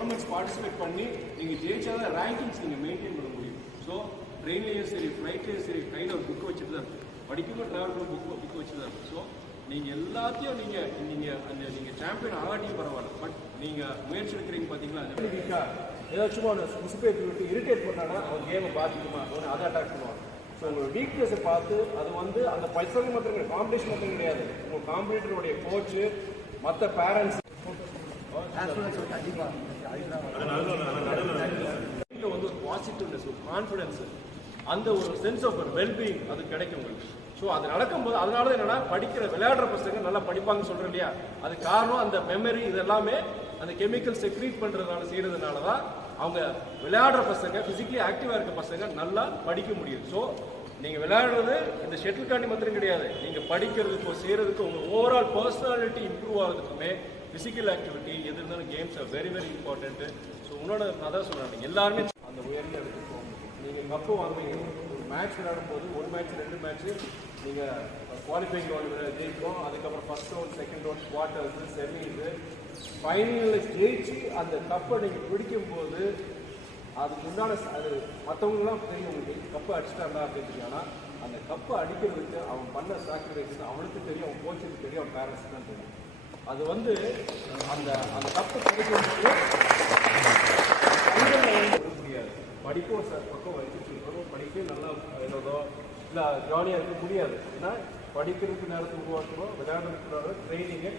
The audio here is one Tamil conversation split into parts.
டோர்னமெண்ட்ஸ் பார்ட்டிசிபேட் பண்ணி நீங்கள் ஜெயிச்சாதான் ரேங்கிங்ஸ் நீங்கள் மெயின்டைன் பண்ண முடியும். ஸோ ட்ரெயின்லேயும் சரி ஃப்ளைட்லேயும் சரி கையில் ஒரு புக் வச்சுட்டு தான் இருக்கும் படிக்கும்போது ட்ராவல் பண்ண புக் புக் வச்சு தான் இருக்கும் ஸோ நீங்கள் எல்லாத்தையும் நீங்கள் நீங்கள் அந்த நீங்கள் சாம்பியன் ஆகாட்டியும் பரவாயில்ல. பட் நீங்கள் முயற்சி எடுக்கிறீங்க பார்த்தீங்களா ஏதாச்சும் ஒரு முசுப்பேற்றி விட்டு இரிட்டேட் பண்ணானா அவன் கேமை பாதிக்குமா? அவனை அதை அட்டாக் பண்ணுவான் ஸோ உங்களோட வீக்னஸை பார்த்து அது வந்து அந்த பசங்க மட்டும் கிடையாது. காம்படிஷன் மட்டும் கிடையாது உங்கள் காம்படிட்டருடைய கோச்சு மற்ற பேரண்ட்ஸ் வந்து ஒரு பாசிட்டிவ்னஸ் ஒரு கான்ஃபிடன்ஸ் அந்த ஒரு சென்ஸ் ஆஃப் ஒரு வெல்பீயிங் அது கிடைக்கும் உங்களுக்கு. ஸோ அது நடக்கும்போது அதனால தான் என்னன்னா படிக்கிற விளையாடுற பசங்க நல்லா படிப்பாங்கன்னு சொல்றேன் இல்லையா? அது காரணம் அந்த மெமரி இது எல்லாமே அந்த கெமிக்கல் செக்ரீட் பண்றதுனால செய்யறதுனால தான் அவங்க விளையாடுற பசங்க பிசிக்கலி ஆக்டிவா இருக்க பசங்க நல்லா படிக்க முடியும். ஸோ நீங்க விளையாடுறது இந்த ஷெட்டில் காண்டி மாத்திரம் கிடையாது. நீங்க படிக்கிறதுக்கோ செய்யறதுக்கோ உங்க ஓவரால் பர்சனாலிட்டி இம்ப்ரூவ் ஆகிறதுக்குமே பிசிக்கல் ஆக்டிவிட்டி எது இருந்தாலும் games are very very important so உன்னோட நான் தான் சொல்றேன் எல்லாருமே அந்த உயர்ந்த இடத்துக்கு போகணும். நீங்க கப்பு வாங்குவீங்க. ஒரு மேட்ச் விளையாடும் போது ஒரு மேட்ச் ரெண்டு மேட்ச்சு நீங்கள் குவாலிஃபைங் ரவுண்ட் ஜெயிக்கும் அதுக்கப்புறம் first round second round quarters semis ஃபைனலில் ஜெயிச்சு அந்த கப்பை நீங்கள் பிடிக்கும் போது அதுக்கு உண்டான அது மற்றவங்களாம் தெரியும் உங்களுக்கு கப்பை அடிச்சிட்டாண்டா அப்படின்னு ஆனால் அந்த கப்பை அடிக்கிறதுக்கு அவன் பண்ண சாக்ரிஃபைஸ் அவனுக்கு தெரியும் அவன் கோச்சுக்கு தெரியும் அவன் பேரண்ட்ஸ் தான் தெரியும். அது வந்து அந்த அந்த தப்பு கிடைக்கிறதுக்கு வந்து முடியாது. படிப்பும் சார் பக்கம் வச்சுட்டு இருக்கணும். படிப்பே நல்லா என்னதோ இல்லை ஜாலியாக இருக்க முடியாது. ஏன்னா படிக்கிறதுக்கு நேரத்தை உருவாக்கணும் விளையாடுறதுக்கு நேரம் ட்ரைனிங்கு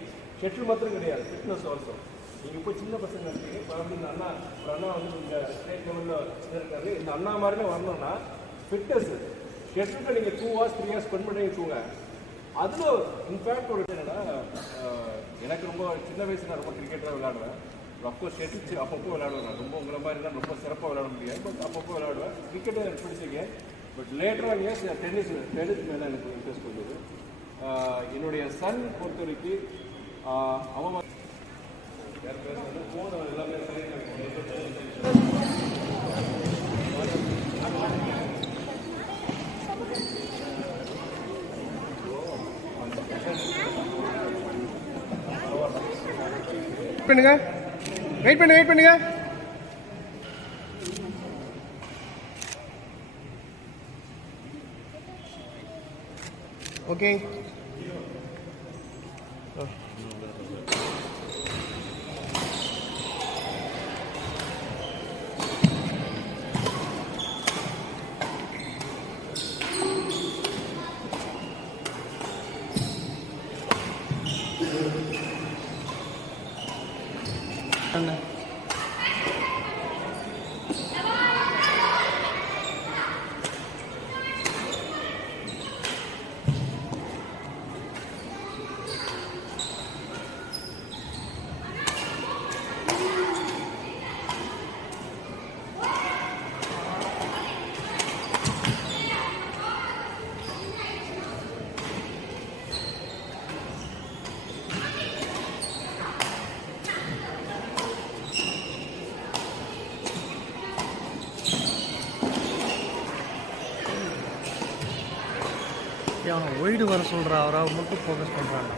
ஷெட்டில் மாத்திரம் கிடையாது. ஃபிட்னஸ் ஆல்சோ நீங்கள் போய் சின்ன பசங்க இருக்கீங்க. இப்போ வந்து இந்த அண்ணா ஒரு அண்ணா வந்து இந்த ஸ்டேட் லெவலில் இருக்காரு. இந்த அண்ணா மாதிரியே வரணும்னா ஃபிட்னஸ் ஷெட்டில் நீங்கள் two hours three hours spend பண்ணி வச்சுக்கோங்க அதில் இன்ஃபேக்ட் ஒரு என்னன்னா எனக்கு ரொம்ப சின்ன வயசுல ரொம்ப கிரிக்கெட் தான் விளையாடுவேன். ரொம்ப செட்டிச்சு அப்பப்போ விளையாடுவேன் நான். ரொம்ப உங்களை மாதிரி தான் ரொம்ப சிறப்பாக விளையாட முடியாது. பட் அப்பப்போ விளையாடுவேன். கிரிக்கெட் எனக்கு பிடிச்சிங்க பட் லேட்டராக இயர்ஸ் டென்னிஸ் டென்னிஸ் மேலே எனக்கு இன்ட்ரெஸ்ட் வந்தது. என்னுடைய சன் பொறுத்த வரைக்கும் அவன் வந்து- பேசுறது ஃபோன் எல்லாமே பண்ணுங்க. வெயிட் பண்ணுங்க வெயிட் பண்ணுங்க. ஓகே 真的。ஒய்டு வர சொல்கிற அவரை மட்டும் ஃபோக்கஸ் பண்ணுறாங்க